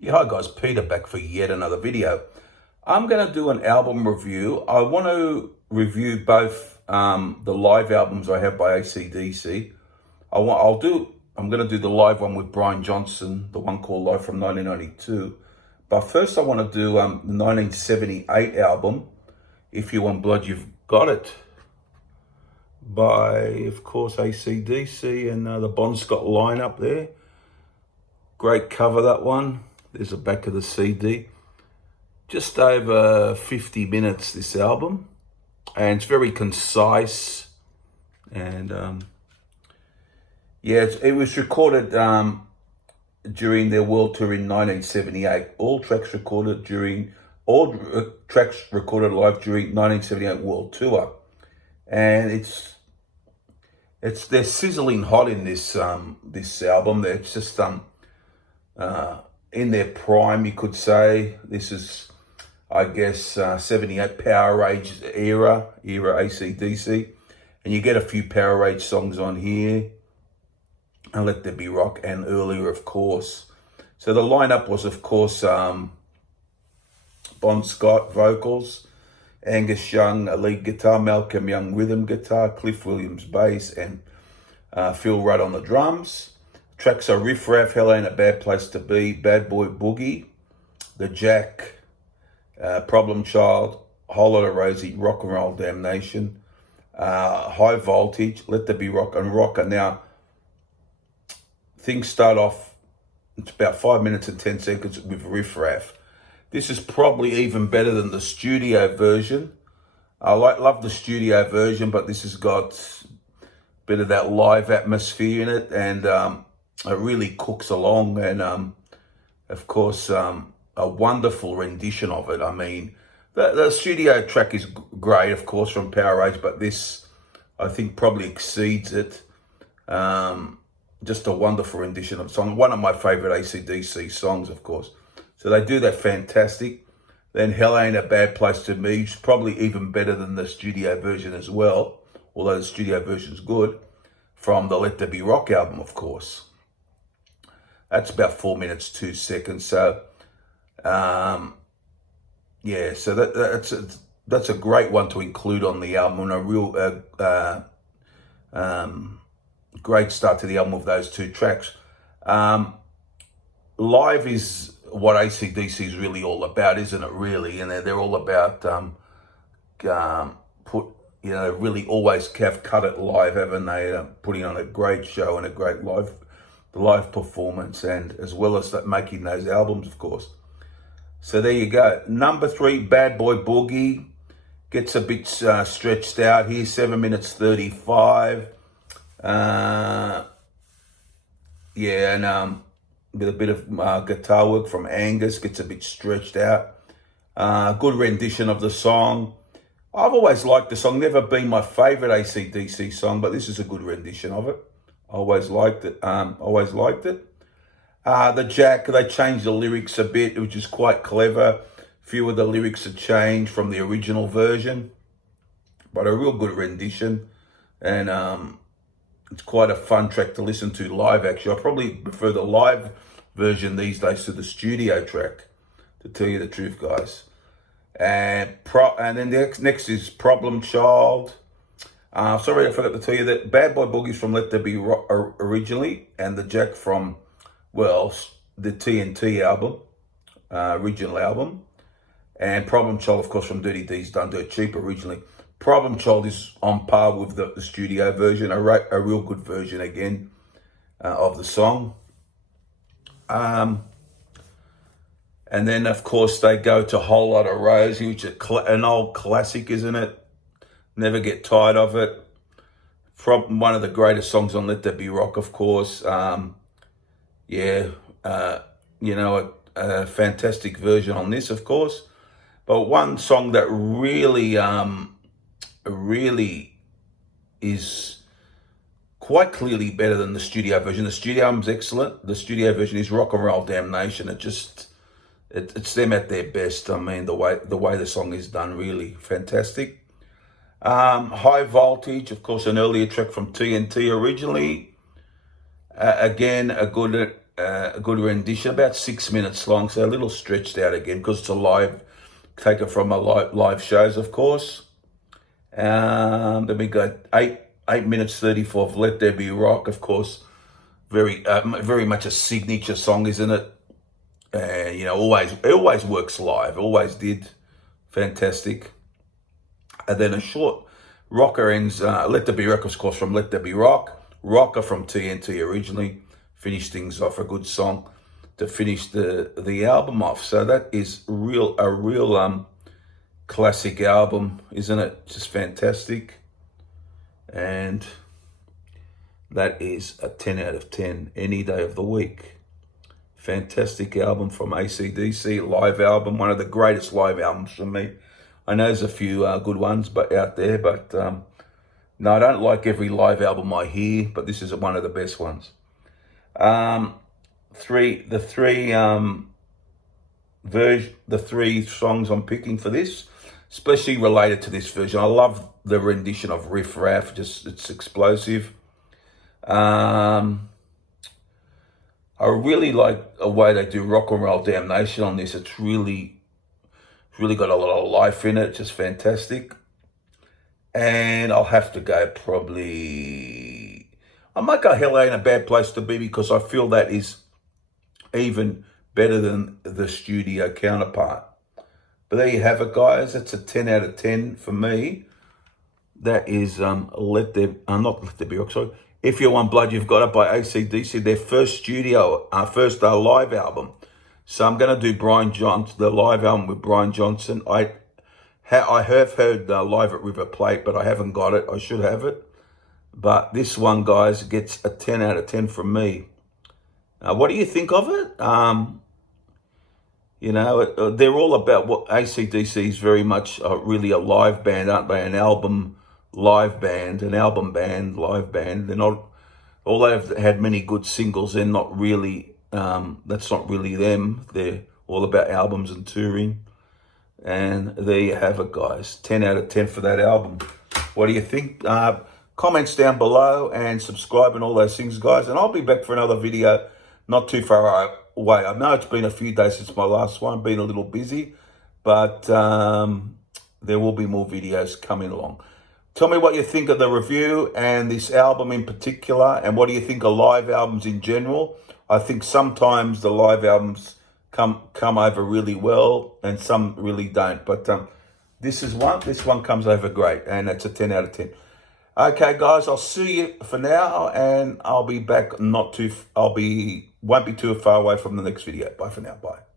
Yeah, hi guys, Peter back for yet another video. I'm going to do an album review. I want to review both the live albums I have by AC/DC. I'm going to do the live one with Brian Johnson, the one called Live from 1992. But first I want to do the 1978 album, If You Want Blood, You've Got It, by, of course, AC/DC, and the Bon Scott lineup there. Great cover, that one. There's the back of the CD. Just over 50 minutes, this album. And it's very concise. And yeah, it was recorded during their world tour in 1978. All tracks recorded live during 1978 world tour. And they're sizzling hot in this album. It's just in their prime, you could say. This is, I guess, 78 Power Age era AC/DC. And you get a few Power Age songs on here. And Let There Be Rock, and earlier, of course. So the lineup was, of course, Bon Scott vocals, Angus Young lead guitar, Malcolm Young rhythm guitar, Cliff Williams bass, and Phil Rudd on the drums. Tracks are Riff Raff, Hell Ain't a Bad Place to Be, Bad Boy Boogie, The Jack, Problem Child, Whole Lotta Rosie, Rock and Roll Damnation, High Voltage, Let There Be Rock, and Rocker. Now, things start off, it's about 5 minutes and 10 seconds with Riff Raff. This is probably even better than the studio version. I love the studio version, but this has got a bit of that live atmosphere in it, and it really cooks along. And of course, a wonderful rendition of it. I mean, the studio track is great, of course, from Power Age, but this, I think, probably exceeds it. Just a wonderful rendition of the song. One of my favorite AC/DC songs, of course. So they do that fantastic. Then Hell Ain't a Bad Place to Be, is probably even better than the studio version as well, although the studio version's good, from the Let There Be Rock album, of course. That's about 4 minutes, 2 seconds. So, yeah, so that's a great one to include on the album, and a real great start to the album with those two tracks. Live is what AC/DC is really all about, isn't it, really? And they're all about really always have cut it live, haven't they? Putting on a great show and a great live performance, and as well as that, making those albums, of course. So there you go. Number 3, Bad Boy Boogie, gets a bit stretched out here, 7 minutes 35. Yeah, and with a bit of guitar work from Angus, gets a bit stretched out. Good rendition of the song. I've always liked the song, never been my favorite AC/DC song, but this is a good rendition of it. Always liked it. The Jack, they changed the lyrics a bit, which is quite clever. A few of the lyrics are changed from the original version, but a real good rendition. And it's quite a fun track to listen to live, actually. I probably prefer the live version these days to the studio track, to tell you the truth, guys. And then next is Problem Child. Sorry, I forgot to tell you that Bad Boy Boogie's from Let There Be Rock originally, and the Jack from, well, the TNT album, original album. And Problem Child, of course, from Dirty D's Done Dirt Cheap originally. Problem Child is on par with the studio version, a real good version again of the song. And then, of course, they go to Whole Lotta Rosie, which is an old classic, isn't it? Never get tired of it. One of the greatest songs on Let There Be Rock, of course. A fantastic version on this, of course. But one song that really is quite clearly better than the studio version. The studio album's excellent. The studio version is Rock and Roll Damnation. It's them at their best. I mean, the way the song is done, really fantastic. High Voltage, of course, an earlier track from TNT originally. Again, a good a good rendition, about 6 minutes long, so a little stretched out again because it's a live, taken from a live shows, of course. Then we got 8 minutes 34 of Let There Be Rock, of course. Very much a signature song, isn't it? You know, it always works live, always did. Fantastic. And then a short rocker ends, Let There Be Rock, of course, from Let There Be Rock. Rocker from TNT originally. Finished things off, a good song to finish the album off. So that is a real classic album, isn't it? Just fantastic. And that is a 10 out of 10 any day of the week. Fantastic album from AC/DC, live album, one of the greatest live albums for me. I know there's a few good ones out there, but no, I don't like every live album I hear, but this is one of the best ones. The three songs I'm picking for this, especially related to this version. I love the rendition of Riff Raff, it's explosive. I really like the way they do Rock and Roll Damnation on this. It's really got a lot of life in it, just fantastic. And I'll have to go I might go Hell Ain't a Bad Place to Be, because I feel that is even better than the studio counterpart. But there you have it, guys. It's a 10 out of 10 for me. That is not Let There Be Rock, sorry. If You Want Blood, You've Got It by AC/DC, their first live album. So I'm going to do the live album with Brian Johnson. I have heard live at River Plate, but I haven't got it. I should have it. But this one, guys, gets a 10 out of 10 from me. What do you think of it? You know, they're all about what AC/DC is very much really a live band, aren't they? An album live band, live band. They're not, although they've had many good singles, they're not really, that's not really them. They're all about albums and touring. And there you have it, guys. 10 out of 10 for that album. What do you think? Comments down below and subscribe and all those things, guys. And I'll be back for another video not too far away. I know it's been a few days since my last one. Been a little busy, but there will be more videos coming along. Tell me what you think of the review and this album in particular, and what do you think of live albums in general? I think sometimes the live albums come over really well and some really don't, but this one comes over great, and it's a 10 out of 10. Okay, guys, I'll see you for now, and I'll be back won't be too far away from the next video. Bye for now. Bye.